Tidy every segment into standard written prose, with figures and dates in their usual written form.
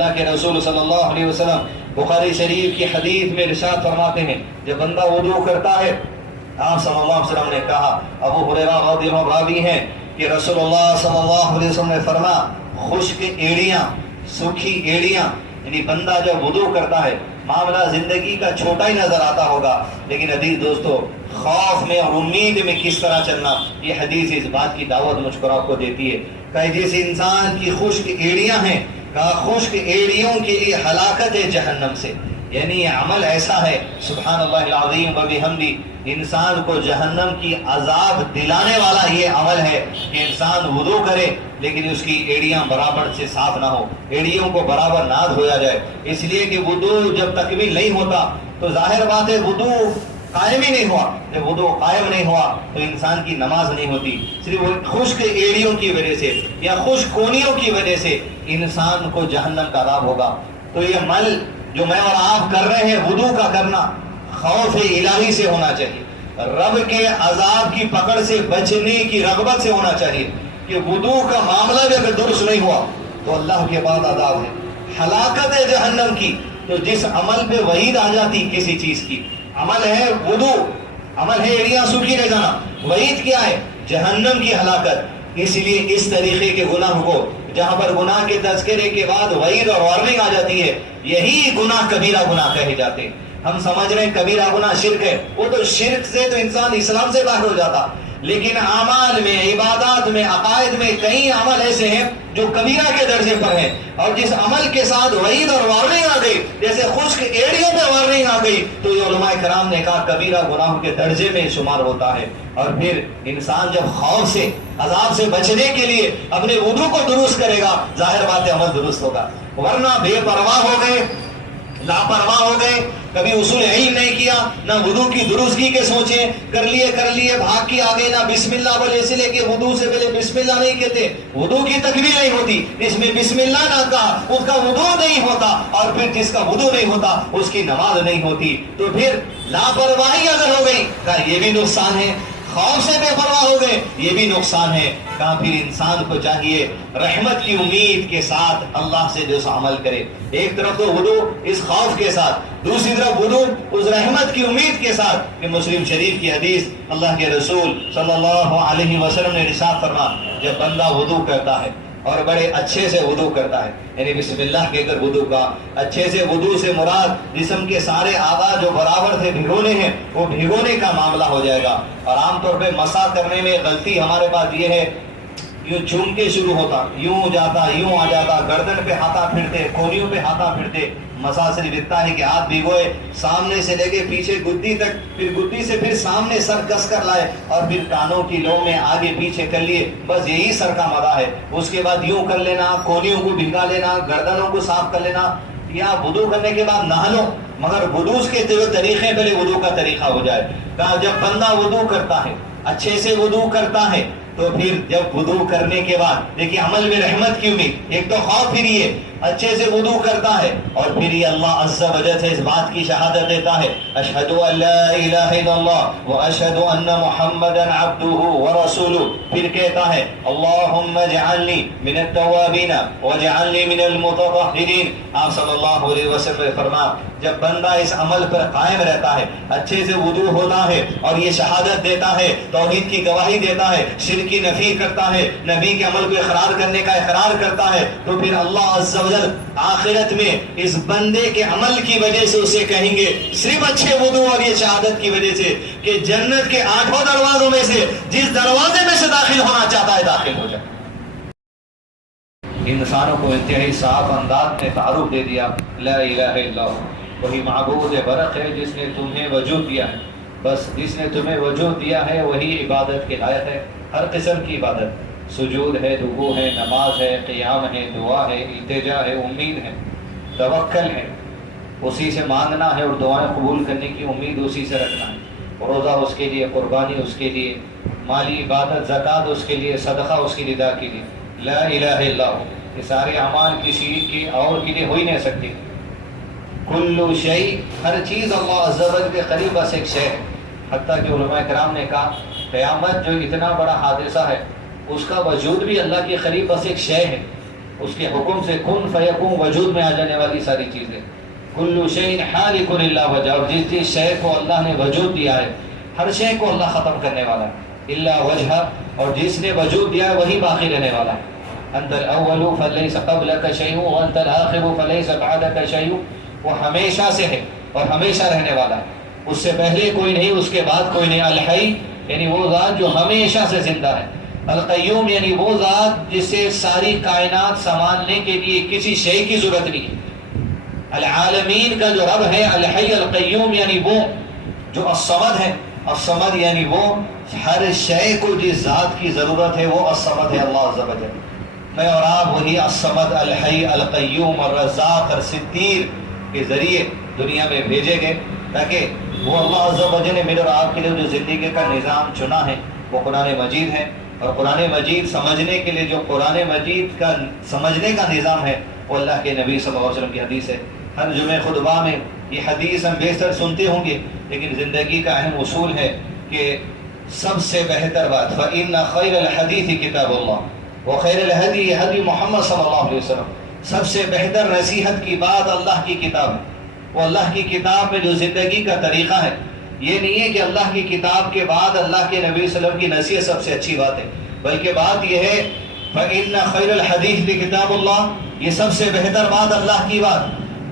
اللہ کے رسول صلی اللہ علیہ وسلم بخاری شریف کی حدیث میں ارشاد فرماتے ہیں جب بندہ وضو کرتا ہے آپ صلی اللہ علیہ وسلم نے کہا، ابو ہریرہ رضی اللہ عنہ راوی ہیں کہ رسول اللہ صلی اللہ علیہ وسلم نے فرمایا خشک ایڑیاں، سوکھی ایڑیاں، یعنی بندہ جب وضو کرتا ہے معاملہ زندگی کا چھوٹا ہی نظر آتا ہوگا، لیکن حدیث دوستو خوف میں اور امید میں کس طرح چلنا، یہ حدیث اس بات کی دعوت مجھ کو آپ کو دیتی ہے کہ جس انسان کی خشک ایڑیاں ہیں، کہا خشک ایڑیوں کے لیے ہلاکت ہے جہنم سے، یعنی یہ عمل ایسا ہے سبحان اللہ العظیم و بحمدی، انسان کو جہنم کی عذاب دلانے والا یہ عمل ہے کہ انسان وضو کرے لیکن اس کی ایڑیاں برابر سے صاف نہ ہو، ایڑیوں کو برابر نہ دھویا جائے، اس لیے کہ وضو جب تکمیل نہیں ہوتا تو ظاہر بات ہے وضو قائم ہی نہیں ہوا، جب وضو قائم نہیں ہوا تو انسان کی نماز نہیں ہوتی، صرف خشک ایڑیوں کی وجہ سے یا خشک کونیوں کی وجہ سے انسان کو جہنم کا عذاب ہوگا۔ تو یہ عمل جو میں اور آپ کر رہے ہیں وضو کا کرنا خوف الہی سے ہونا چاہیے، رب کے عذاب کی پکڑ سے بچنے کی رغبت سے ہونا چاہیے کہ وضو کا معاملہ بھی اگر درست نہیں ہوا تو اللہ کے بعد عذاب ہے، ہلاکت ہے جہنم کی۔ تو جس عمل پہ وعید آ جاتی کسی چیز کی، عمل ہے وضو، عمل ہے ایڑیاں سوکھی رہ جانا، وعید کیا ہے؟ جہنم کی ہلاکت۔ اس لیے اس طریقے کے گناہ کو جہاں پر گناہ کے تذکرے کے بعد وعید اور وارننگ آ جاتی ہے، یہی گناہ کبیرہ گناہ کہے جاتے ہیں۔ ہم سمجھ رہے ہیں کبیرہ گناہ شرک ہے، وہ تو شرک سے تو انسان اسلام سے باہر ہو جاتا، لیکن اعمال میں، عبادات میں، عقائد میں کئی عمل ایسے ہیں جو کبیرہ کے درجے پر ہیں، اور جس عمل کے ساتھ وعید اور وارننگ آ گئی، جیسے خشک ایڑیوں میں وارننگ آ گئی، تو یہ علماء کرام نے کہا کبیرہ گناہوں کے درجے میں شمار ہوتا ہے۔ اور پھر انسان جب خوف سے، عذاب سے بچنے کے لیے اپنے وضو کو درست کرے گا، ظاہر بات ہے عمل درست ہوگا، ورنہ بے پرواہ ہو گئے، لاپرواہ ہو گئے، کبھی اصول علم نہیں کیا، نہ وضو کی درستگی کے سوچے، کر لیے بھاگ کے آگے، نہ بسم اللہ بولے، اس لیے کہ وضو سے پہلے بسم اللہ نہیں کہتے، وضو کی تکمیل نہیں ہوتی، اس میں بسم اللہ نہ کہا اس کا وضو نہیں ہوتا، اور پھر جس کا وضو نہیں ہوتا اس کی نماز نہیں ہوتی۔ تو پھر لاپرواہی اگر ہو گئی کہا یہ بھی نقصان ہے، خوف سے بے پرواہ ہو گئے یہ بھی نقصان ہے۔ کہا پھر انسان کو چاہیے رحمت کی امید کے ساتھ اللہ سے جو عمل کرے، ایک طرف تو وضو اس خوف کے ساتھ، دوسری طرف وضو اس رحمت کی امید کے ساتھ کہ مسلم شریف کی حدیث اللہ کے رسول صلی اللہ علیہ وسلم نے ارشاد فرمایا جب بندہ وضو کرتا ہے اور بڑے اچھے سے وضو کرتا ہے، یعنی بسم اللہ کہہ کر وضو کا، اچھے سے وضو سے مراد جسم کے سارے اعضاء جو برابر سے بھگونے ہیں وہ بھگونے کا معاملہ ہو جائے گا۔ اور عام طور پہ مسح کرنے میں غلطی ہمارے پاس یہ ہے، یوں چوم کے شروع ہوتا، یوں جاتا، یوں آ جاتا، گردن پہ ہاتھا پھرتے، کونیوں پہ ہاتھا پھرتے۔ مسح صرف اتنا ہے کہ ہاتھ بھگوئے سامنے سے لے کے پیچھے گدی تک، پھر گدی سے پھر سامنے سر کس کر لائے، اور پھر کانوں کی لو میں آگے پیچھے کر لیے، بس یہی سر کا مدہ ہے۔ اس کے بعد یوں کر لینا، کونیوں کو بھگا لینا، گردنوں کو صاف کر لینا، یا وضو کرنے کے بعد نہا لو، مگر وضو کے جو طریقے پہلے وضو کا طریقہ ہو جائے۔ کہا جب بندہ وضو کرتا ہے، اچھے سے وضو کرتا ہے، تو پھر جب وضو کرنے کے بعد دیکھیے عمل میں رحمت کی امید، ایک تو خوف پھر یہ اچھے سے وضو کرتا ہے، اور پھر یہ اللہ عز و جل سے اس بات کی شہادت دیتا ہے اشہد ان لا الہ الا اللہ واشہد ان محمدا عبدہ ورسولہ، پھر کہتا ہے اللہم اجعلنی من التوابین واجعلنی من المتطہرین۔ آپ صلی اللہ علیہ وسلم نے فرمایا جب بندہ اس عمل پر قائم رہتا ہے، اچھے سے وضو ہوتا ہے اور یہ شہادت دیتا ہے، توحید کی گواہی دیتا ہے، شرک کی نفی کرتا ہے، نبی کے عمل کو اقرار کرنے کا اقرار کرتا ہے، تو پھر اللہ عز و جل آخرت میں اس بندے کے عمل کی وجہ سے اسے کہیں گے، صرف اچھے وضو اور یہ شہادت کی وجہ سے، کہ جنت کے 8 دروازوں میں سے جس دروازے میں سے داخل ہونا چاہتا ہے داخل ہو جائے۔ انسانوں کو انتہائی صاف انداز میں تعارف دے دیا، لا الہ الا اللہ، وہی معبود برحق ہے جس نے تمہیں وجود دیا ہے، بس جس نے تمہیں وجود دیا ہے وہی عبادت کے لائق ہے، ہر قسم کی عبادت، سجود ہے، رکوع ہے، نماز ہے، قیام ہے، دعا ہے، التجا ہے، امید ہے، توکل ہے، اسی سے مانگنا ہے اور دعائیں قبول کرنے کی امید اسی سے رکھنا ہے، روزہ اس کے لیے، قربانی اس کے لیے، مالی عبادت زکوٰۃ اس کے لیے، صدقہ اس کی رضا کے لیے، لا الہ الا اللہ، یہ سارے اعمال کسی کی اور کے لیے ہو ہی نہیں سکتے۔ کل شیء، ہر چیز اللہ عز و جل کے قریب بس ایک شے ہے، حتیٰ کہ علماء کرام نے کہا قیامت جو اتنا بڑا حادثہ ہے اس کا وجود بھی اللہ کے قریب بس ایک شے ہے، اس کے حکم سے کن فیکون وجود میں آ جانے والی ساری چیزیں. کل شیء حالک الا وجہ، اور جس جس شے کو اللہ نے وجود دیا ہے ہر شے کو اللہ ختم کرنے والا ہے. الا وجہ، اور جس نے وجود دیا ہے وہی باقی رہنے والا ہے. انت الاول فلیس قبلک شیء وانت الاخر فلیس بعدک شیء، وہ ہمیشہ سے ہے اور ہمیشہ رہنے والا ہے. اس سے پہلے کوئی نہیں، اس کے بعد کوئی نہیں. الحی یعنی وہ ذات جو ہمیشہ سے زندہ ہے. القیوم یعنی وہ ذات جس سے ساری کائنات سنبھالنے کے لیے کسی شے کی ضرورت نہیں ہے. العالمین کا جو رب ہے الحی القیوم یعنی وہ جو الصمد ہے. الصمد یعنی وہ ہر شے کو جس ذات کی ضرورت ہے وہ الصمد ہے اللہ عز و جل. میں اور آپ وہی الصمد الحی القیوم الرزاق الستیر کے ذریعے دنیا میں بھیجے گئے تاکہ وہ اللہ عز و جل نے میرے اور آپ کے لیے جو زندگی کا نظام چنا ہے وہ قرآن مجید ہے. اور قرآن مجید سمجھنے کے لیے جو قرآن مجید کا سمجھنے کا نظام ہے وہ اللہ کے نبی صلی اللہ علیہ وسلم کی حدیث ہے. ہر جمعہ خطبہ میں یہ حدیث ہم بیشتر سنتے ہوں گے، لیکن زندگی کا اہم اصول ہے کہ سب سے بہتر بات فَإِنَّ خَيْرَ الْحَدِيثِ كِتَابُ اللَّهِ وَخَيْرَ الْهَدِيِ هَدِيُّ محمد صلی اللہ علیہ وسلم. سب سے بہتر نصیحت کی بات اللہ کی کتاب ہے. وہ اللہ کی کتاب میں جو زندگی کا طریقہ ہے، یہ نہیں ہے کہ اللہ کی کتاب کے بعد اللہ کے نبی صلی اللہ علیہ وسلم کی نصیحت سب سے اچھی بات ہے، بلکہ بات یہ ہے فَإِنَّ خَيْرَ الْحَدِيثِ كِتَابُ اللَّهِ، یہ سب سے بہتر بات اللہ کی بات.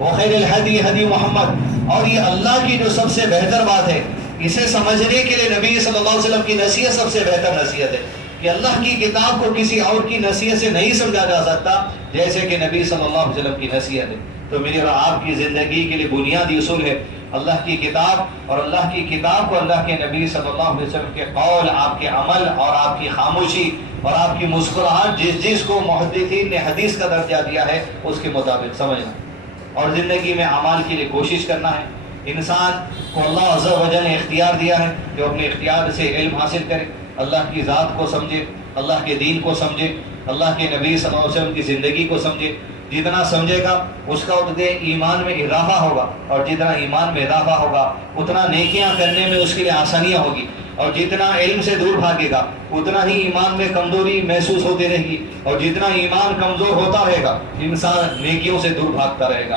وَخَيْرَ الْهَدِيِ هَدِيُّ محمد، اور یہ اللہ کی جو سب سے بہتر بات ہے اسے سمجھنے کے لیے نبی صلی اللہ علیہ وسلم کی نصیحت سب سے بہتر نصیحت ہے. کہ اللہ کی کتاب کو کسی اور کی نصیحت سے نہیں سمجھا جا سکتا جیسے کہ نبی صلی اللہ علیہ وسلم کی نصیحت ہے. تو میری اور آپ کی زندگی کے لیے بنیادی اصول ہے اللہ کی کتاب، اور اللہ کی کتاب کو اللہ کے نبی صلی اللہ علیہ وسلم کے قول، آپ کے عمل اور آپ کی خاموشی اور آپ کی مسکراہٹ جس کو محدثین نے حدیث کا درجہ دیا ہے اس کے مطابق سمجھنا، اور زندگی میں اعمال کے لیے کوشش کرنا ہے. انسان کو اللہ عز و جل نے اختیار دیا ہے کہ اپنے اختیار سے علم حاصل کرے، اللہ کی ذات کو سمجھے، اللہ کے دین کو سمجھے، اللہ کے نبی صلی اللہ علیہ وسلم کی زندگی کو سمجھے. جتنا سمجھے گا اس کا اتنے ایمان میں اضافہ ہوگا، اور جتنا ایمان میں اضافہ ہوگا اتنا نیکیاں کرنے میں اس کے لیے آسانیاں ہوگی. اور جتنا علم سے دور بھاگے گا اتنا ہی ایمان میں کمزوری محسوس ہوتی رہے گی، اور جتنا ایمان کمزور ہوتا رہے گا انسان نیکیوں سے دور بھاگتا رہے گا.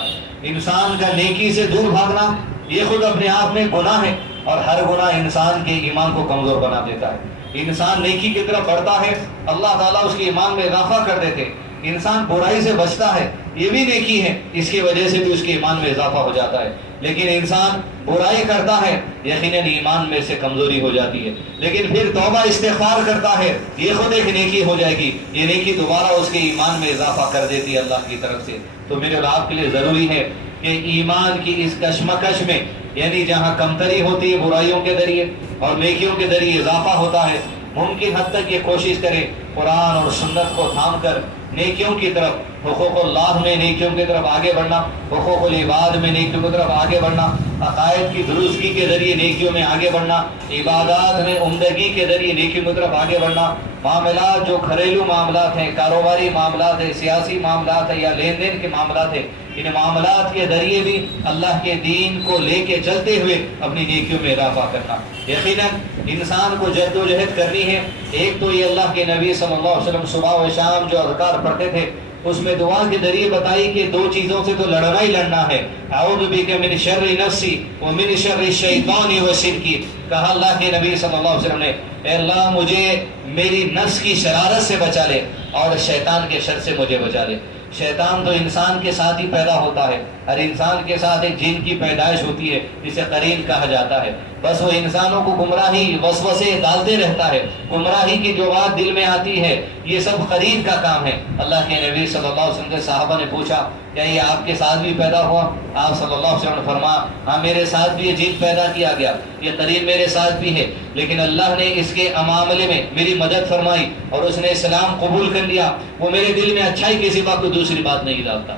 انسان کا نیکی سے دور بھاگنا یہ خود اپنے آپ میں گناہ ہے، اور ہر گناہ انسان کے ایمان کو کمزور بنا دیتا ہے. انسان نیکی کی طرف بڑھتا ہے اللہ تعالیٰ اس کے ایمان میں اضافہ کر دیتے. انسان برائی سے بچتا ہے یہ بھی نیکی ہے، اس کی وجہ سے بھی اس کے ایمان میں اضافہ ہو جاتا ہے. لیکن انسان برائی کرتا ہے یقیناً ایمان میں سے کمزوری ہو جاتی ہے. لیکن پھر توبہ استغفار کرتا ہے یہ خود ایک نیکی ہو جائے گی، یہ نیکی دوبارہ اس کے ایمان میں اضافہ کر دیتی ہے اللہ کی طرف سے. تو میرے اور آپ کے لیے ضروری ہے کہ ایمان کی اس کشمکش میں، یعنی جہاں کمتری ہوتی ہے برائیوں کے ذریعے اور نیکیوں کے ذریعے اضافہ ہوتا ہے، ممکن حد تک یہ کوشش کرے قرآن اور سنت کو تھام کر نیکیوں کی طرف، حقوق اللہ میں نیکیوں کی طرف آگے بڑھنا، حقوق العباد میں نیکیوں کی طرف آگے بڑھنا، عقائد کی درستگی کے ذریعے نیکیوں میں آگے بڑھنا، عبادات میں عمدگی کے ذریعے نیکیوں کی طرف آگے بڑھنا. معاملات جو گھریلو معاملات ہیں، کاروباری معاملات ہیں، سیاسی معاملات ہیں یا لین دین کے معاملات ہیں، ان معاملات کے ذریعے بھی اللہ کے دین کو لے کے چلتے ہوئے اپنی نیکیوں میں اضافہ کرنا. یقیناً انسان کو جد و جہد کرنی ہے. ایک تو یہ اللہ کے نبی صلی اللہ علیہ وسلم صبح و شام جو اذکار پڑھتے تھے اس میں دعا کے ذریعے بتائی کہ دو چیزوں سے تو لڑنا ہی لڑنا ہے. اعوذ بک من شر نفسی ومن شر الشیطان وشرکی. کہا اللہ کے نبی صلی اللہ علیہ وسلم نے اے اللہ مجھے میری نفس کی شرارت سے بچا لے اور شیطان کے شر سے مجھے بچا لے. شیطان تو انسان کے ساتھ ہی پیدا ہوتا ہے، ہر انسان کے ساتھ ایک جن کی پیدائش ہوتی ہے جسے قرین کہا جاتا ہے. بس وہ انسانوں کو گمراہی وسوسے ڈالتے رہتا ہے، گمراہی کی جو بات دل میں آتی ہے یہ سب قرین کا کام ہے. اللہ کے نبی صلی اللہ علیہ وسلم کے صحابہ نے پوچھا کیا یہ آپ کے ساتھ بھی پیدا ہوا؟ آپ صلی اللہ علیہ وسلم نے فرمایا ہاں میرے ساتھ بھی یہ جن پیدا کیا گیا، یہ قرین میرے ساتھ بھی ہے، لیکن اللہ نے اس کے معاملے میں میری مدد فرمائی اور اس نے اسلام قبول کر لیا. وہ میرے دل میں اچھائی کے سوا کوئی دوسری بات نہیں ڈالتا.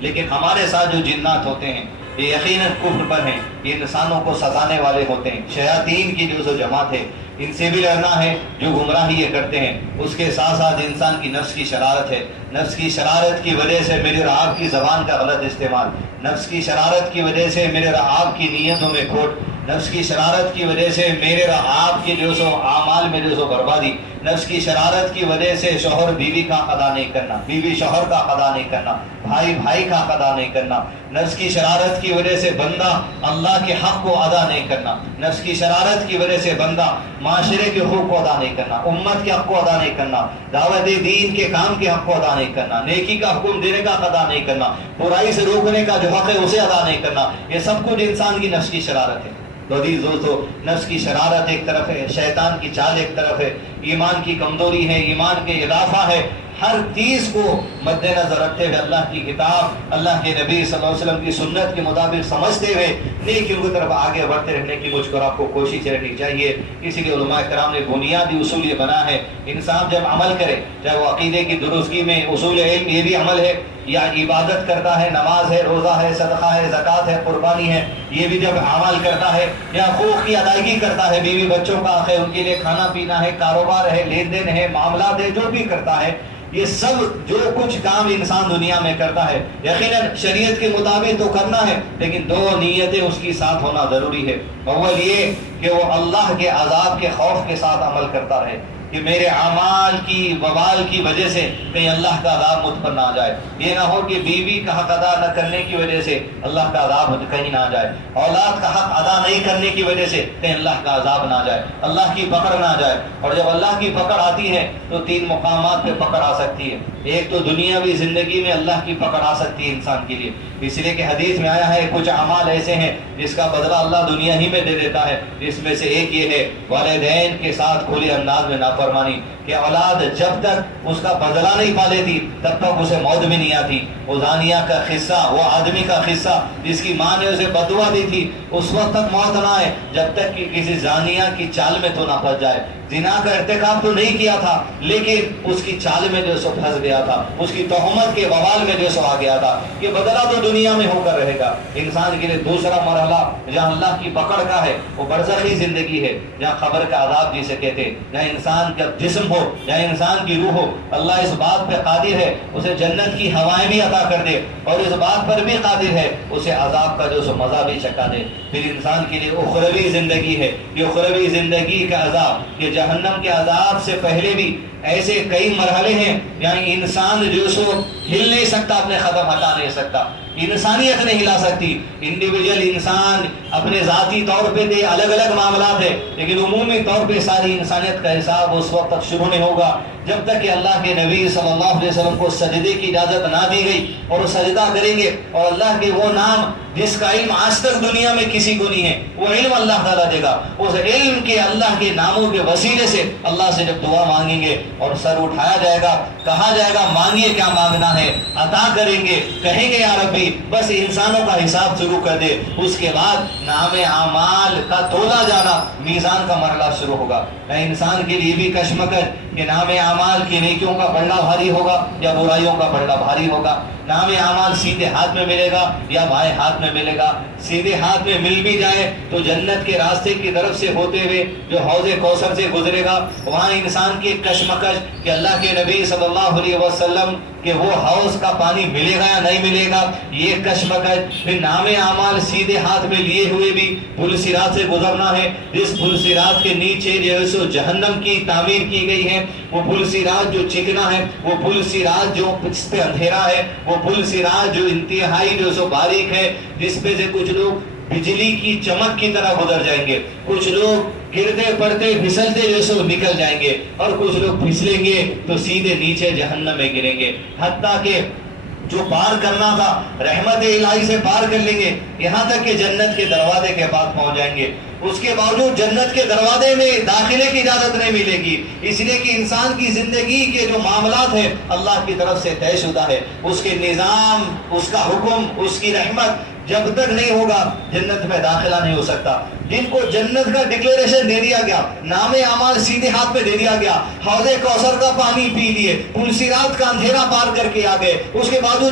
لیکن ہمارے ساتھ جو جنات ہوتے ہیں یہ یقیناً کفر پر ہیں، یہ انسانوں کو ستانے والے ہوتے ہیں. شیاطین کی جو جماعت ہے ان سے بھی لڑنا ہے جو گمراہی یہ کرتے ہیں. اس کے ساتھ ساتھ انسان کی نفس کی شرارت ہے. نفس کی شرارت کی وجہ سے میرے اور آپ کی زبان کا غلط استعمال، نفس کی شرارت کی وجہ سے میرے اور آپ کی نیتوں میں کھوٹ، نفس کی شرارت کی وجہ سے میرے اور آپ کے جو سو اعمال میں جو سو بربادی، نفس کی شرارت کی وجہ سے شوہر بیوی کا ادا نہیں کرنا، بیوی شوہر کا ادا نہیں کرنا، بھائی بھائی کا ادا نہیں کرنا، نفس کی شرارت کی وجہ سے بندہ اللہ کے حق کو ادا نہیں کرنا، نفس کی شرارت کی وجہ سے بندہ معاشرے کے حقوق کو ادا نہیں کرنا، امت کے حق کو ادا نہیں کرنا، دعوت دین کے کام کے حق کو ادا نہیں کرنا، نیکی کا حکم دینے کا ادا نہیں کرنا، برائی سے روکنے کا جو حق ہے اسے ادا نہیں کرنا، یہ سب کچھ انسان کی نفس کی شرارت ہے۔ تو عزیز دوستو، نفس کی شرارت ایک طرف ہے، شیطان کی چال ایک طرف ہے، ایمان کی کمزوری ہے، ایمان کے اضافہ ہے، ہر چیز کو مد نظر رکھتے ہوئے اللہ کی کتاب، اللہ کے نبی صلی اللہ علیہ وسلم کی سنت کے مطابق سمجھتے ہوئے نیکیوں کی طرف آگے بڑھتے رہنے کی مجھ کو آپ کو کوشش رہنی چاہیے۔ اسی لیے علماء کرام نے بنیادی اصول یہ بنا ہے، انسان جب عمل کرے، چاہے وہ عقیدے کی درستگی میں اصول علم یہ بھی عمل ہے، یا عبادت کرتا ہے، نماز ہے، روزہ ہے، صدقہ ہے، زکوٰۃ ہے، قربانی ہے، یہ بھی جب عمل کرتا ہے، یا حقوق کی ادائیگی کرتا ہے، بیوی بچوں کا حق ہے، ان کے لیے کھانا پینا ہے، کاروبار ہے، لین دین ہے، معاملات ہے، جو بھی کرتا ہے، یہ سب جو کچھ کام انسان دنیا میں کرتا ہے یقیناً شریعت کے مطابق تو کرنا ہے، لیکن دو نیتیں اس کی ساتھ ہونا ضروری ہے۔ اول یہ کہ وہ اللہ کے عذاب کے خوف کے ساتھ عمل کرتا رہے کہ میرے اعمال کی وبال کی وجہ سے کہیں اللہ کا عذاب مجھ پر نہ آ جائے، یہ نہ ہو کہ بیوی کا حق ادا نہ کرنے کی وجہ سے اللہ کا عذاب کہیں نہ آ جائے، اولاد کا حق ادا نہیں کرنے کی وجہ سے کہیں اللہ کا عذاب نہ آ جائے، اللہ کی پکڑ نہ آ جائے۔ اور جب اللہ کی پکڑ آتی ہے تو تین مقامات پہ پکڑ آ سکتی ہے، ایک تو دنیاوی زندگی میں اللہ کی پکڑ آ سکتی ہے انسان کے لیے، اس لیے کہ حدیث میں آیا ہے کچھ اعمال ایسے ہیں جس کا بدلہ اللہ دنیا ہی میں دے دیتا ہے، جس میں سے ایک یہ ہے والدین کے ساتھ کھلے انداز میں نافرمانی، کہ اولاد جب تک اس کا بدلہ نہیں پا لیتی تب تک اسے موت بھی نہیں آتی۔ وہ زانیہ کا قصہ، وہ آدمی کا قصہ جس کی ماں نے اسے بددعا دی تھی، اس وقت تک موت نہ آئے جب تک کہ کسی زانیہ کی چال میں تو نہ پھنس جائے، زنا کا ارتکاب تو نہیں کیا تھا لیکن اس کی چال میں جو سو پھنس گیا تھا، اس کی تہمت کے وبال میں جو سو آ گیا تھا، کہ بدلہ تو دنیا میں ہو کر رہے گا۔ انسان کے لیے دوسرا مرحلہ جہاں اللہ کی پکڑ کا ہے وہ برزخی زندگی ہے، جہاں قبر کا عذاب جسے کہتے، جہاں انسان کا جسم ہو، جہاں انسان کی روح ہو، اللہ اس بات پہ قادر ہے اسے جنت کی ہوائیں بھی عطا کر دے، اور اس بات پر بھی قادر ہے اسے عذاب کا جو سو مزہ بھی چکھا دے۔ پھر انسان کے لیے اخروی زندگی ہے، یہ اخروی زندگی کا عذاب، یہ جہنم کے عذاب سے پہلے بھی ایسے کئی مرحلے ہیں یعنی انسان جو سو ہل نہیں سکتا، اپنے قدم ہٹا نہیں سکتا، انسانیت نہیں ہلا سکتی۔ انڈیویجل انسان اپنے ذاتی طور پہ دے الگ الگ معاملات ہے، لیکن عمومی طور پہ ساری انسانیت کا حساب اس وقت تک شروع نہیں ہوگا جب تک کہ اللہ کے نبی صلی اللہ علیہ وسلم کو سجدے کی اجازت نہ دی گئی، اور وہ سجدہ کریں گے اور اللہ کے وہ نام جس کا علم آج تک دنیا میں کسی کو نہیں ہے، وہ علم اللہ تعالیٰ دے گا، اس علم کے اللہ کے ناموں کے وسیلے سے اللہ سے جب دعا مانگیں گے اور سر اٹھایا جائے گا، کہا جائے گا مانگیے کیا مانگنا ہے، عطا کریں گے، کہیں گے یا ربی بس انسانوں کا حساب شروع کر دے، اس کے بعد نام اعمال کا تولا جانا، میزان کا مرحلہ شروع ہوگا۔ انسان کے لیے بھی کشمکش کہ نام اعمال کی نیکیوں کا پلڑا بھاری ہوگا یا برائیوں کا پلڑا بھاری ہوگا، نام اعمال سیدھے ہاتھ میں ملے گا یا بائیں ہاتھ میں ملے گا، سیدھے ہاتھ میں مل بھی جائے تو جنت کے راستے کی طرف سے ہوتے ہوئے جو حوض کوثر سے گزرے گا، وہاں انسان کی کشمکش کہ اللہ کے نبی صلی اللہ علیہ وسلم کہ وہ حوض کا پانی ملے گا یا نہیں ملے گا، یہ کشمکش۔ پھر نام اعمال سیدھے ہاتھ میں لیے ہوئے بھی پل صراط سے گزرنا ہے، جس پل صراط کے نیچے جو ہے سو جہنم کی تعمیر کی گئی ہے، وہ پل صراط جو چکنا ہے، وہ پل صراط جو جس پہ اندھیرا ہے، وہ پل صراط جو انتہائی جو سو باریک ہے، جس پہ سے کچھ لوگ بجلی کی چمک کی طرح گزر جائیں گے، کچھ لوگ گرتے پڑتے پھسلتے جو سو نکل جائیں گے، اور کچھ لوگ پھسلیں گے تو سیدھے نیچے جہنم میں گریں گے، حتیٰ کہ جو پار کرنا تھا رحمت الہی سے پار کر لیں گے، یہاں تک کہ جنت کے دروازے کے پاس پہنچ جائیں گے، اس کے باوجود جنت کے دروازے میں داخلے کی اجازت نہیں ملے گی، اس لیے کہ انسان کی زندگی کے جو معاملات ہیں اللہ کی طرف سے طے شدہ ہے، اس کے نظام، اس کا حکم، اس کی رحمت جب تک نہیں ہوگا جنت میں داخلہ نہیں ہو سکتا۔ جن کو جنت کا ڈکلیریشن دے دیا گیا، نام اعمال سیدھے ہاتھ میں دے دیا گیا، حوض کوثر کا پانی پی لیے، پل صراط کا اندھیرا پار کر کے آ گئے، اس کے بعد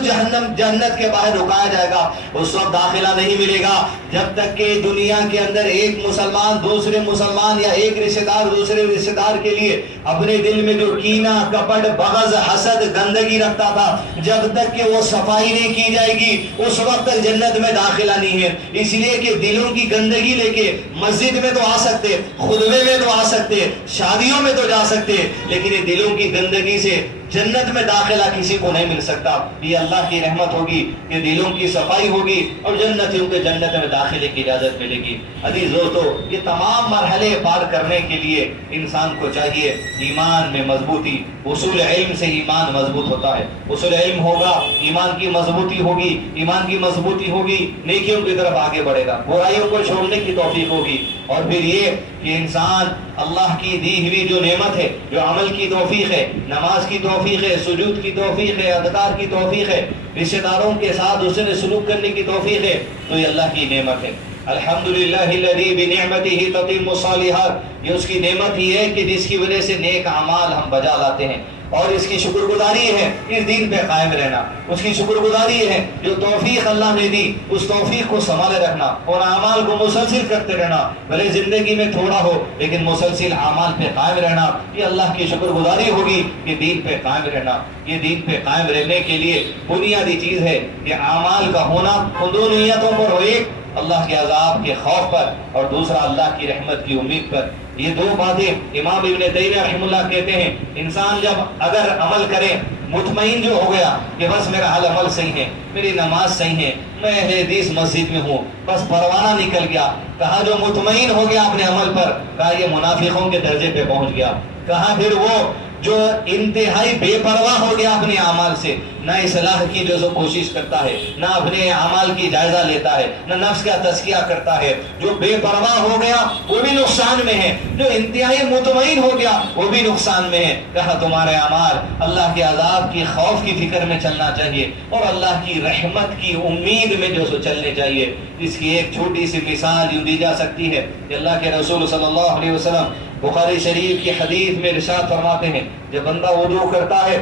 جنت کے باہر رکایا جائے گا، اس وقت داخلہ نہیں ملے گا جب تک کہ دنیا کے اندر ایک مسلمان دوسرے مسلمان یا ایک رشتہ دار دوسرے رشتہ دار کے لیے اپنے دل میں جو کینہ، کپٹ، بغض، حسد، گندگی رکھتا تھا، جب تک کہ وہ صفائی نہیں کی جائے گی اس وقت تک جنت میں داخلہ نہیں ہے۔ اس لیے کہ دلوں کی گندگی لے کے دیکھیے مسجد میں تو آ سکتے، خطبے میں تو آ سکتے، شادیوں میں تو جا سکتے، لیکن یہ دلوں کی گندگی سے جنت میں داخلہ کسی کو نہیں مل سکتا۔ یہ اللہ کی رحمت ہوگی، یہ دلوں کی صفائی ہوگی اور جنتیوں کے جنت میں داخلے کی اجازت ملے گی۔ عزیز دوستو، یہ تمام مرحلے پار کرنے کے لیے انسان کو چاہیے ایمان میں مضبوطی۔ اصول علم سے ایمان مضبوط ہوتا ہے، اصول علم ہوگا ایمان کی مضبوطی ہوگی، ایمان کی مضبوطی ہوگی نیکیوں کی طرف آگے بڑھے گا، برائیوں کو چھوڑنے کی توفیق ہوگی، اور پھر یہ کہ انسان اللہ کی دی ہوئی جو نعمت ہے، جو عمل کی توفیق ہے، نماز کی توفیق ہے، سجود کی توفیق ہے، اذکار کی توفیق ہے، رشتہ داروں کے ساتھ حسن سلوک کرنے کی توفیق ہے، تو یہ اللہ کی نعمت ہے۔ الحمدللہ الذی بنعمتہ تتم الصالحات، یہ اس کی نعمت ہی ہے کہ جس کی وجہ سے نیک اعمال ہم بجا لاتے ہیں، اور اس کی شکر گزاری ہے اس دین پہ قائم رہنا، اس کی شکر گزاری ہے جو توفیق اللہ نے دی اس توفیق کو سنبھالے رکھنا اور اعمال کو مسلسل کرتے رہنا، بھلے زندگی میں تھوڑا ہو لیکن مسلسل اعمال پہ قائم رہنا، یہ اللہ کی شکر گزاری ہوگی کہ دین پہ قائم رہنا۔ یہ دین پہ قائم رہنے کے لیے بنیادی چیز ہے کہ اعمال کا ہونا ان دو نیتوں پر ہو، ایک اللہ کے عذاب کے خوف پر اور دوسرا اللہ کی رحمت کی امید پر۔ یہ دو باتیں امام ابن تیمیہ رحمہ اللہ کہتے ہیں، انسان جب اگر عمل کرے مطمئن جو ہو گیا کہ بس میرا حل عمل صحیح ہے، میری نماز صحیح ہے، میں اہل حدیث مسجد میں ہوں، بس پروانہ نکل گیا، کہا جو مطمئن ہو گیا اپنے عمل پر، کہا یہ منافقوں کے درجے پہ پہنچ گیا، کہا پھر وہ جو انتہائی بے پرواہ ہو گیا اپنے اعمال سے، نہ اصلاح کی جو کوشش کرتا ہے، نہ اپنے اعمال کی جائزہ لیتا ہے، نہ نفس کا تزکیہ کرتا ہے، جو بے پرواہ ہو گیا وہ بھی نقصان میں ہے، جو انتہائی مطمئن ہو گیا وہ بھی نقصان میں ہے۔ کہا تمہارے اعمال اللہ کے عذاب کی خوف کی فکر میں چلنا چاہیے اور اللہ کی رحمت کی امید میں جو سو چلنے چاہیے۔ اس کی ایک چھوٹی سی مثال یوں دی جا سکتی ہے کہ اللہ کے رسول صلی اللہ علیہ وسلم بخاری شریف کی حدیث میں ارشاد فرماتے ہیں، جب بندہ وضو کرتا ہے،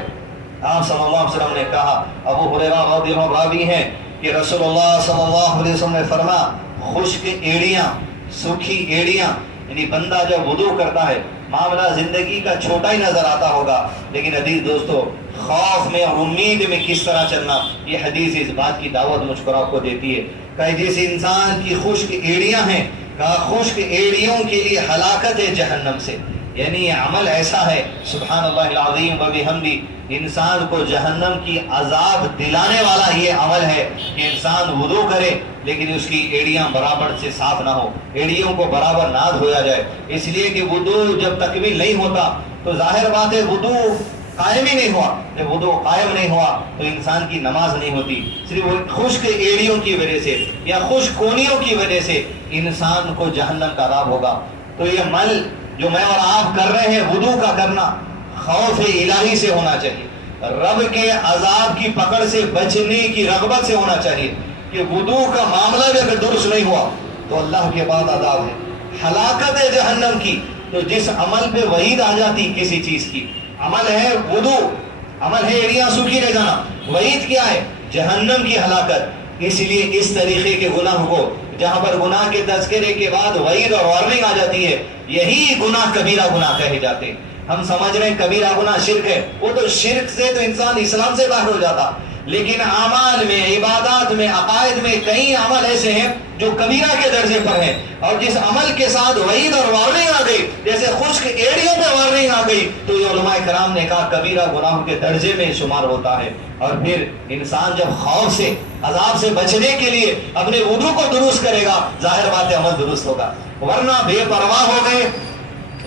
آپ صلی اللہ علیہ وسلم نے کہا، ابو ہریرہ رضی اللہ عنہ راوی ہیں کہ رسول اللہ صلی اللہ علیہ وسلم نے فرمایا، خشک ایڑیاں، سوکھی ایڑیاں، یعنی بندہ جب وضو کرتا ہے، معاملہ زندگی کا چھوٹا ہی نظر آتا ہوگا لیکن عزیز دوستو خوف میں اور امید میں کس طرح چلنا، یہ حدیث اس بات کی دعوت مجھ کو آپ کو دیتی ہے کہ جس انسان کی خشک ایڑیاں ہیں، کہا خشک ایڑیوں کے لیے ہلاکت ہے جہنم سے، یعنی یہ عمل ایسا ہے سبحان اللہ العظیم و بحمدی، انسان کو جہنم کی عذاب دلانے والا یہ عمل ہے کہ انسان وضو کرے لیکن اس کی ایڑیاں برابر سے صاف نہ ہو، ایڑیوں کو برابر نہ دھویا جائے، اس لیے کہ وضو جب تکمیل نہیں ہوتا تو ظاہر بات ہے وضو قائم ہی نہیں ہوا، جب وضو قائم نہیں ہوا تو انسان کی نماز نہیں ہوتی۔ صرف خشک ایڑیوں کی وجہ سے یا خشک کونیوں کی وجہ سے انسان کو جہنم کا عذاب ہوگا۔ تو یہ عمل جو میں اور آپ کر رہے ہیں وضو کا کرنا خوف الہی سے ہونا چاہیے، رب کے عذاب کی پکڑ سے بچنے کی رغبت سے ہونا چاہیے کہ وضو کا معاملہ بھی اگر درست نہیں ہوا تو اللہ کے بعد عذاب ہے، ہلاکت ہے جہنم کی۔ تو جس عمل پہ وعید آ جاتی کسی چیز کی، عمل ہے وضو، عمل ہے ایڑیاں سوکھی رہ جانا، وعید کیا ہے؟ جہنم کی ہلاکت۔ اس لیے اس طریقے کے گناہ کو جہاں پر گناہ کے تذکرے کے بعد وعید اور وارننگ آ جاتی ہے، یہی گناہ کبیرہ گناہ کہے جاتے ہیں۔ ہم سمجھ رہے ہیں کبیرہ گناہ شرک ہے، وہ تو شرک سے تو انسان اسلام سے باہر ہو جاتا، لیکن اعمال میں، عبادات میں، عقائد میں کئی عمل ایسے ہیں جو کبیرہ کے درجے پر ہیں، اور جس عمل کے ساتھ وعید اور وارننگ آ گئی، جیسے خشک ایڑیوں پہ وارننگ آ گئی، تو یہ علماء کرام نے کہا کبیرہ گناہوں کے درجے میں شمار ہوتا ہے۔ اور پھر انسان جب خوف سے، عذاب سے بچنے کے لیے اپنے وضو کو درست کرے گا، ظاہر بات ہے عمل درست ہوگا، ورنہ بے پرواہ ہو گئے،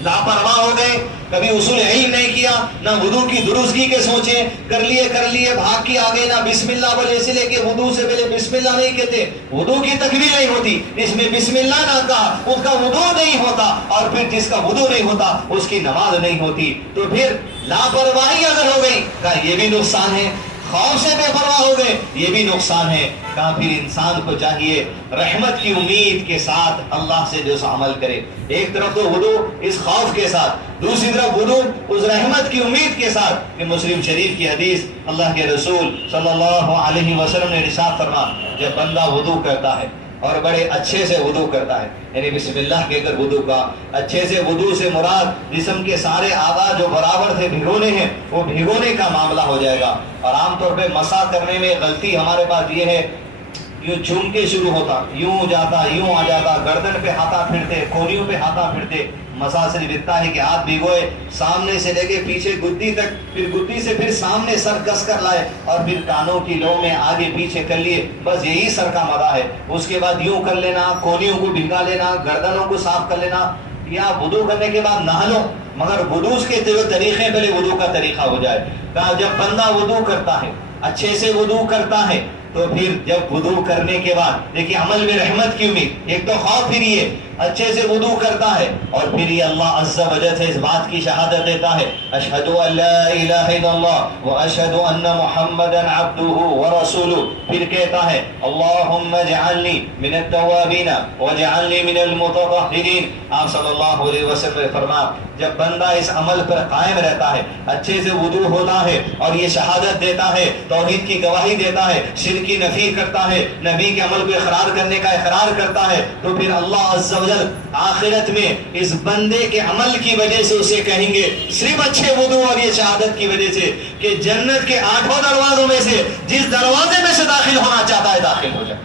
لاپرواہ ہو گئے، کبھی اصول علم نہیں کیا، نہ وضو کی درستگی کے سوچیں، کر لیے بھاگ کے آگے، نہ بسم اللہ بولے، اس لیے کہ وضو سے پہلے بسم اللہ نہیں کہتے، وضو کی تکبیر نہیں ہوتی، اس میں بسم اللہ نہ کہا، اس کا وضو نہیں ہوتا، اور پھر جس کا وضو نہیں ہوتا اس کی نماز نہیں ہوتی۔ تو پھر لاپرواہی اگر ہو گئی، کہا یہ بھی نقصان ہے، خوف سے بے پرواہ ہو گئے، یہ بھی نقصان ہے۔ کہا پھر انسان کو چاہیے رحمت کی امید کے ساتھ اللہ سے جو سا عمل کرے، ایک طرف تو وضو اس خوف کے ساتھ، دوسری طرف وضو اس رحمت کی امید کے ساتھ کہ مسلم شریف کی حدیث اللہ کے رسول صلی اللہ علیہ وسلم نے ارشاد فرما، جب بندہ وضو کرتا ہے اور بڑے اچھے سے وضو کرتا ہے، یعنی بسم اللہ کہہ کر وضو کا، اچھے سے وضو سے مراد جسم کے سارے اعضاء جو برابر سے بھگونے ہیں وہ بھگونے کا معاملہ ہو جائے گا۔ اور عام طور پہ مسح کرنے میں غلطی ہمارے پاس یہ ہے یوں جھوم کے شروع ہوتا، یوں جاتا یوں آ جاتا، گردن پہ ہاتھا پھرتے، کونیوں پہ ہاتھا پھرتے. مسا صرف اتنا ہے کہ ہاتھ بھگوئے سامنے سے لے کے پیچھے گدی تک، پھر گدی سے پھر سامنے سر کس کر لائے اور پھر کانوں کی لو میں آگے پیچھے کر لیے. بس یہی سر کا مدہ ہے. اس کے بعد یوں کر لینا، کونیوں کو بھگا لینا، گردنوں کو صاف کر لینا. یا وضو کرنے کے بعد نہا لو، مگر وضو کے جو طریقے پہلے وضو کا طریقہ ہو جائے. جب بندہ وضو کرتا ہے، اچھے سے وضو کرتا ہے، تو پھر جب وضو کرنے کے بعد دیکھیے عمل میں رحمت کی امید. ایک تو خوف، پھر یہ اچھے سے وضو کرتا ہے اور پھر یہ اللہ عز و جل سے اس بات کی شہادت دیتا ہے، اشہد ان لا الہ الا اللہ واشہد ان محمدا عبدہ ورسولہ. پھر کہتا ہے اللہم اجعلنی من التوابین واجعلنی من المتطہرین. آپ صلی اللہ علیہ وسلم فرما جب بندہ اس عمل پر قائم رہتا ہے، اچھے سے وضو ہوتا ہے اور یہ شہادت دیتا ہے، توحید کی گواہی دیتا ہے، شرک کی نفی کرتا ہے، نبی کے عمل کو اقرار کرنے کا اقرار کرتا ہے، تو پھر اللہ عز و جل آخرت میں اس بندے کے عمل کی وجہ سے اسے کہیں گے، صرف اچھے وضو اور یہ شہادت کی وجہ سے، کہ جنت کے 8 دروازوں میں سے جس دروازے میں سے داخل ہونا چاہتا ہے داخل ہو جائے.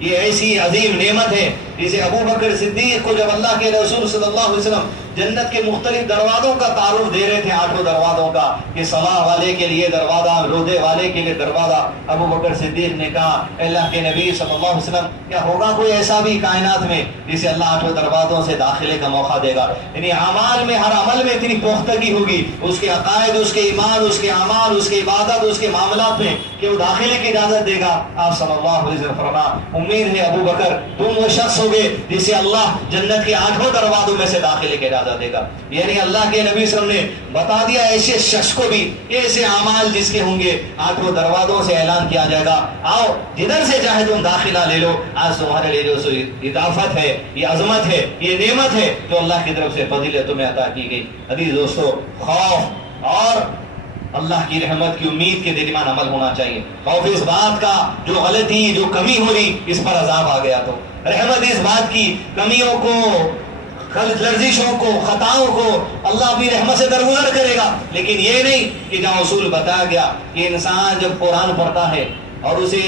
یہ ایسی عظیم نعمت ہے جسے ابو بکر صدیق کو جب اللہ کے رسول صلی اللہ علیہ وسلم جنت کے مختلف دروازوں کا تعارف دے رہے تھے، 8 دروازوں کا، کہ صلاح والے کے لیے دروازہ، روزے والے کے لیے دروازہ، ابو بکر صدیق نے کہا اللہ کے نبی صلی اللہ علیہ وسلم کیا ہوگا کوئی ایسا بھی کائنات میں جسے اللہ 8 دروازوں سے داخلے کا موقع دے گا؟ یعنی اعمال میں، ہر عمل میں اتنی پختگی ہوگی اس کے عقائد، اس کے ایمان، اس کے اعمال، اس کی عبادت، اس کے معاملات میں کہ وہ داخلے کی اجازت دے گا. آپ صلی اللہ علیہ وسلم فرما امید ہے ابو بکر تم وہ شخص ہوگے جسے اللہ جنت کے 8 دروازوں میں سے داخلے کی اجازت دے گا. یعنی اللہ کے نبی صلی اللہ علیہ وسلم نے بتا دیا ایسے شخص کو بھی ایسے اعمال جس کے ہوں گے 8 دروازوں سے اعلان کیا جائے گا آؤ جدھر سے چاہے تم داخلہ لے لو. آج تمہارے لیے جو اضافت ہے، یہ عظمت ہے، یہ نعمت ہے جو اللہ کی طرف سے فضیلت تمہیں عطا کی گئی. عزیز دوستو، خوف اور اللہ کی رحمت کی امید کے درمیان عمل ہونا چاہیے. خوف اس بات کا جو غلطی، جو کمی ہو رہی، اس پر عذاب آ گیا، تو رحمت اس بات کی کمیوں کو، لرزشوں کو، خطاؤں کو اللہ اپنی رحمت سے درگزر کرے گا. لیکن یہ نہیں کہ جہاں اصول بتایا گیا کہ انسان جب قرآن پڑھتا ہے اور اسے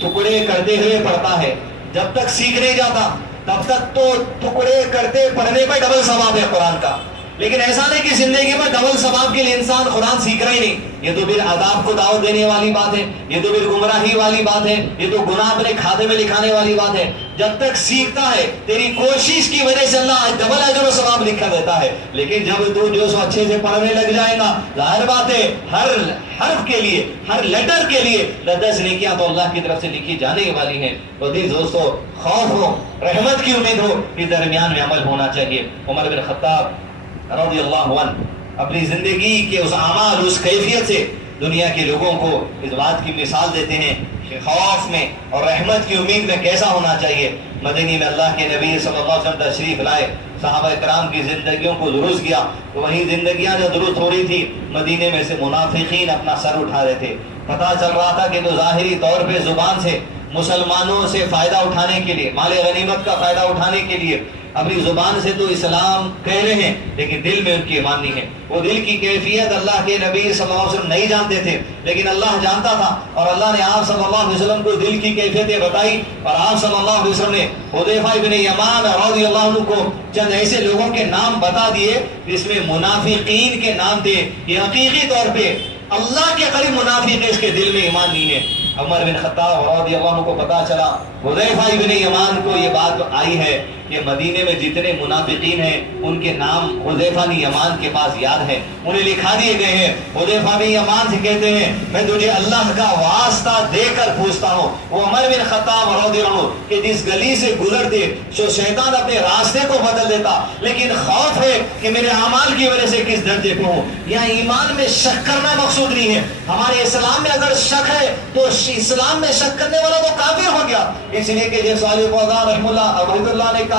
ٹکڑے کرتے ہوئے پڑھتا ہے، جب تک سیکھ نہیں جاتا تب تک تو ٹکڑے کرتے پڑھنے پر ڈبل ثواب ہے قرآن کا. لیکن ایسا نہیں کہ زندگی میں ڈبل ثواب کے لیے انسان قرآن سیکھ رہا ہی نہیں. یہ تو پھر عذاب کو دعوت دینے والی بات ہے، یہ تو پھر گمراہی والی بات ہے، یہ تو گناہ اپنے کھاتے میں لکھانے والی بات ہے. جب تک سیکھتا ہے تیری کوشش کی وجہ سے اللہ ڈبل اجر و ثواب لکھا دیتا ہے. لیکن جب تو جو سو اچھے سے پڑھنے لگ جائے گا، ظاہر بات ہے ہر حرف کے لیے، ہر لیٹر کے لیے 10 نیکیاں تو اللہ کی طرف سے لکھی جانے والی ہیں. تو عزیز دوستو، خوف ہو، رحمت کی امید ہو، اس درمیان میں عمل ہونا چاہیے. عمر بن خطاب رضی اللہ عنہ اپنی زندگی کے اس اعمال، اس کیفیت سے دنیا کے لوگوں کو اس بات کی مثال دیتے ہیں کہ خوف میں اور رحمت کی امید میں کیسا ہونا چاہیے. مدینہ میں اللہ کے نبی صلی اللہ علیہ وسلم تشریف لائے، صحابہ کرام کی زندگیوں کو درست کیا. تو وہی زندگیاں جو درست ہو رہی تھی، مدینے میں سے منافقین اپنا سر اٹھا رہے تھے. پتہ چل رہا تھا کہ تو ظاہری طور پہ زبان سے مسلمانوں سے فائدہ اٹھانے کے لیے، مال غنیمت کا فائدہ اٹھانے کے لیے اپنی زبان سے تو اسلام کہہ رہے ہیں، لیکن دل میں ان کی ایمان نہیں ہے. وہ دل کی کیفیت اللہ کے نبی صلی اللہ علیہ وسلم نہیں جانتے تھے، لیکن اللہ جانتا تھا. اور اللہ نے آپ صلی اللہ علیہ وسلم کو دل کی کیفیتیں بتائی، اور آپ صلی اللہ علیہ وسلم نے حذیفہ ابن یمان رضی اللہ عنہ کو چند ایسے لوگوں کے نام بتا دیے جس میں منافقین کے نام تھے. یہ حقیقی طور پہ اللہ کے قریب منافق ہے، اس کے دل میں ایمان نہیں ہے. عمر بن خطاب رضی اللہ عنہ کو پتا چلا، حذیفہ ابن یمان کو یہ بات آئی ہے کہ مدینے میں جتنے منافقین ہیں ان کے نام حذیفہ بن یمان کے پاس یاد ہے، انہیں لکھا دیے گئے ہیں. حذیفہ بن یمان سے کہتے ہیں میں تجھے اللہ کا واسطہ دے کر پوچھتا ہوں، وہ عمر بن خطاب رضی اللہ عنہ کہ جس گلی سے گزرتے جو شیطان اپنے راستے کو بدل دیتا، لیکن خوف ہے کہ میرے اعمال کی وجہ سے کس درجے پہ ہوں. یہاں ایمان میں شک کرنا مقصود نہیں ہے. ہمارے اسلام میں اگر شک ہے تو اسلام میں شک کرنے والا تو کافر ہو گیا. اس لیے کہ جیسے صالح فوزان رحمہ اللہ نے کہا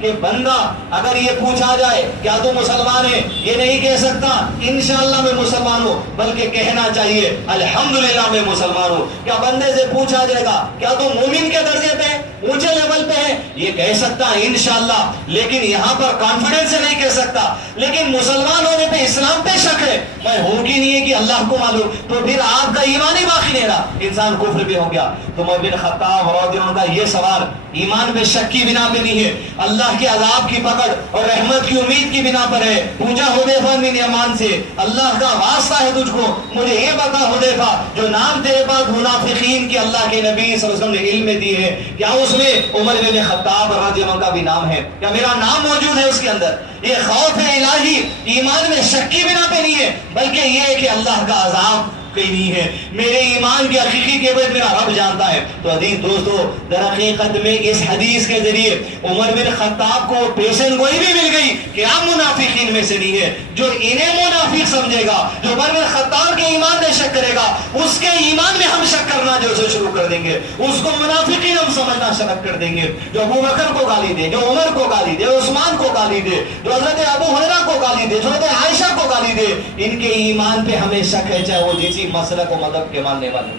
کہ بندہ اگر یہ پوچھا جائے کیا تو مسلمان ہے، یہ نہیں کہہ سکتا انشاءاللہ میں مسلمان ہوں، بلکہ کہنا چاہیے الحمدللہ میں مسلمان ہوں. کیا بندے سے پوچھا جائے گا کیا تو مومن کے درجے پہ، اونچے لیول پہ ہے، یہ کہہ سکتا انشاءاللہ، لیکن یہاں پر کانفیڈنس سے نہیں کہہ سکتا. لیکن مسلمان ہونے پہ اسلام پہ شک ہے، میں ہوں کی نہیں ہے کہ اللہ کو معلوم، تو پھر آپ کا ایمان ہی باقی نہیں رہا، انسان کفر بھی ہو گیا. تو عمر بن خطاب رضی اللہ عنہ کا یہ سوال ایمان میں شک کی بنا پہ نہیں ہے، اللہ کے عذاب کی پکڑ اور رحمت کی امید کی بنا پر ہے۔ پوچھا حذیفہ بن یمان سے، اللہ کا واسطہ ہے تجھ کو، مجھے یہ بتا حذیفہ، جو نام تیرے پاس منافقین کی اللہ کے نبی صلی اللہ علیہ وسلم نے علم میں دی ہے، کیا اس میں عمر بن خطاب رضی اللہ عنہ کا بھی نام ہے؟ کیا میرا نام موجود ہے اس کے اندر؟ یہ خوف الہی ایمان میں شک کی بنا پہ نہیں ہے، بلکہ یہ ہے کہ اللہ کا عذاب کہیں نہیں ہے، میرے ایمان کی حقیقی قیمت میرا رب جانتا ہے۔ تو عزیز دوستو، در حقیقت میں اس حدیث کے ذریعے عمر بن خطاب کو پیشن گوئی بھی مل گئی کہ آپ منافقین میں سے نہیں ہے۔ جو انہیں منافق سمجھے گا، جو عمر بن خطاب کے ایمان میں شک کرے گا، اس کے ایمان میں ہم شک کرنا جو سے شروع کر دیں گے، اس کو منافقین ہم سمجھنا شروع کر دیں گے۔ جو ابو بکر کو گالی دے، جو عمر کو گالی دے، عثمان کو گالی دے، جو حضرت ابو ہریرہ کو گالی دے، جو حضرت عائشہ کو گالی دے، ان کے ایمان پہ ہمیں شک ہے، چاہے وہ جس مسلک و مذہب کے ماننے والے۔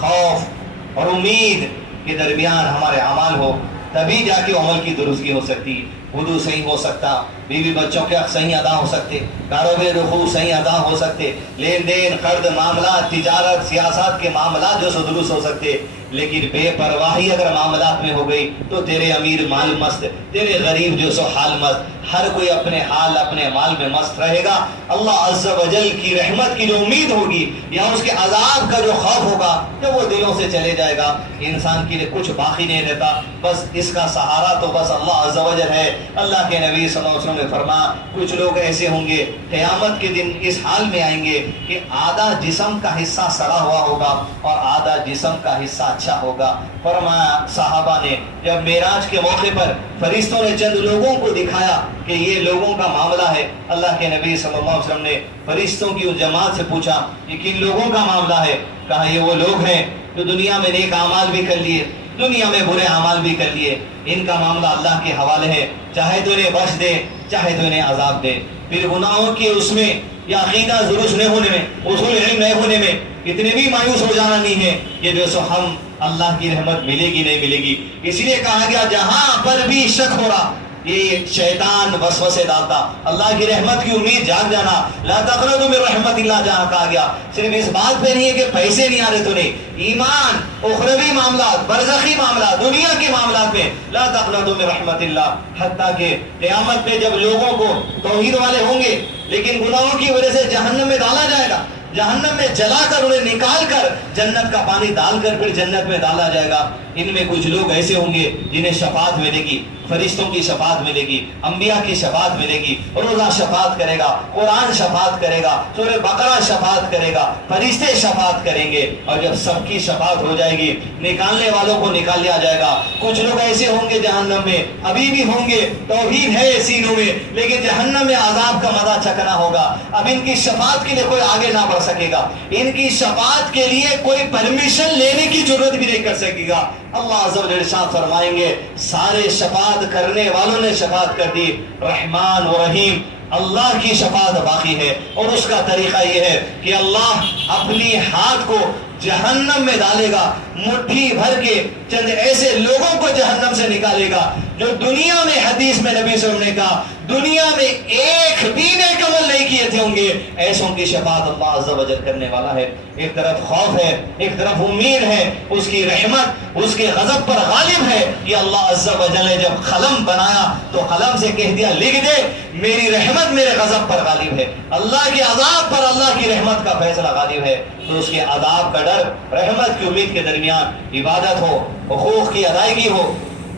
خوف اور امید کے درمیان ہمارے اعمال ہو، تبھی جا کے عمل کی درستگی ہو سکتی، وضو صحیح ہو سکتا، بیوی بچوں کے حق صحیح ادا ہو سکتے، کاروبار رخوع صحیح ادا ہو سکتے، لین دین قرض معاملات تجارت سیاست کے معاملات جو درست ہو سکتے۔ لیکن بے پرواہی اگر معاملات میں ہو گئی تو تیرے امیر مال مست، تیرے غریب جو سو حال مست، ہر کوئی اپنے حال اپنے مال میں مست رہے گا۔ اللہ عز و جل کی رحمت کی جو امید ہوگی یا اس کے عذاب کا جو خوف ہوگا جب وہ دلوں سے چلے جائے گا، انسان کے لیے کچھ باقی نہیں رہتا، بس اس کا سہارا تو بس اللہ عز و جل ہے۔ اللہ کے نبی صلی اللہ علیہ وسلم نے فرمایا کچھ لوگ ایسے ہوں گے قیامت کے دن اس حال میں آئیں گے کہ آدھا جسم کا حصہ سڑا ہوا ہوگا اور آدھا جسم کا حصہ اچھا ہوگا۔ فرمایا صحابہ نے جب معراج کے موقع پر فرشتوں نے چند لوگوں کو دکھایا کہ یہ لوگوں کا معاملہ ہے، اللہ کے نبی صلی اللہ علیہ وسلم نے فرشتوں کی اس جماعت سے پوچھا یہ کن لوگوں کا معاملہ ہے؟ کہا یہ وہ لوگ ہیں جو دنیا میں نیک اعمال بھی کر لیے، دنیا میں برے اعمال بھی کر لیے، ان کا معاملہ اللہ کے حوالے ہے، چاہے تو انہیں بخش دے چاہے تو انہیں عذاب دے۔ پھر گناہوں کے اس میں یا عقیدہ درست نہیں ہونے میں، اصول علم نہیں ہونے میں اتنے بھی مایوس ہو جانا نہیں ہے کہ جو سو ہم اللہ کی رحمت ملے گی نہیں ملے گی۔ اس لیے کہا گیا جہاں پر بھی شک ہو رہا، یہ شیطان وسوسے ڈالتا، اللہ کی رحمت کی امید جاگ جانا، لا تقنطوا من رحمت اللہ جہاں کہا گیا، صرف اس بات پہ نہیں ہے کہ پیسے نہیں آ رہے تو نہیں، ایمان اخروی معاملات برزخی معاملات دنیا کے معاملات میں لا تقنطوا من رحمت اللہ، حتیٰ کہ قیامت میں جب لوگوں کو توحید والے ہوں گے لیکن گناہوں کی وجہ سے جہنم میں ڈالا جائے گا، جہنم میں جلا کر انہیں نکال کر جنت کا پانی ڈال کر پھر جنت میں ڈالا جائے گا، ان میں کچھ لوگ ایسے ہوں گے جنہیں شفاعت ملے گی، فرشتوں کی شفاعت ملے گی، انبیاء کی شفاعت ملے گی، روزہ شفاعت کرے گا، قرآن شفاعت کرے گا، سورہ بقرہ شفاعت کرے گا، فرشتے شفاعت کریں گے، اور جب سب کی شفاعت ہو جائے گی نکالنے والوں کو نکال لیا جائے گا۔ کچھ لوگ ایسے ہوں گے جہنم میں ابھی بھی ہوں گے، توحید ہے سینوں میں، لیکن جہنم میں عذاب کا مزہ چکھنا ہوگا، اب ان کی شفاعت کے لیے کوئی آگے نہ بڑھ سکے گا، ان کی شفاعت کے لیے کوئی پرمیشن لینے کی ضرورت بھی نہیں کر سکے گا۔ اللہ عز و جل ارشاد فرمائیں گے سارے شفاعت کرنے والوں نے شفاعت کر دی، رحمان و رحیم اللہ کی شفاعت باقی ہے، اور اس کا طریقہ یہ ہے کہ اللہ اپنی ہاتھ کو جہنم میں ڈالے گا، مٹھی بھر کے چند ایسے لوگوں کو جہنم سے نکالے گا جو دنیا میں، حدیث میں نبی صلی اللہ علیہ وسلم نے کہا دنیا میں ایک بھی نیک عمل نہیں کیے تھے ہوں گے، ایسوں کی شفاعت اللہ عز و جل کرنے والا ہے۔ ایک طرف خوف ہے، ایک طرف امید ہے، اس کی رحمت اس کے غضب پر غالب ہے۔ یہ اللہ عز و جل نے جب قلم بنایا تو قلم سے کہہ دیا لکھ دے میری رحمت میرے غضب پر غالب ہے، اللہ کے عذاب پر اللہ کی رحمت کا فیصلہ غالب ہے۔ تو اس کے عذاب کا ڈر رحمت کی امید کے درمیان عبادت ہو، حقوق کی ادائیگی ہو،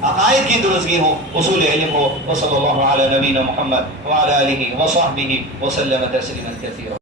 عقائد کی درستگی ہو، اصول علم ہو۔ وصلی اللہ علی نبینا محمد وعلی آلہ وصحبہ وسلم تسلیما کثیرا۔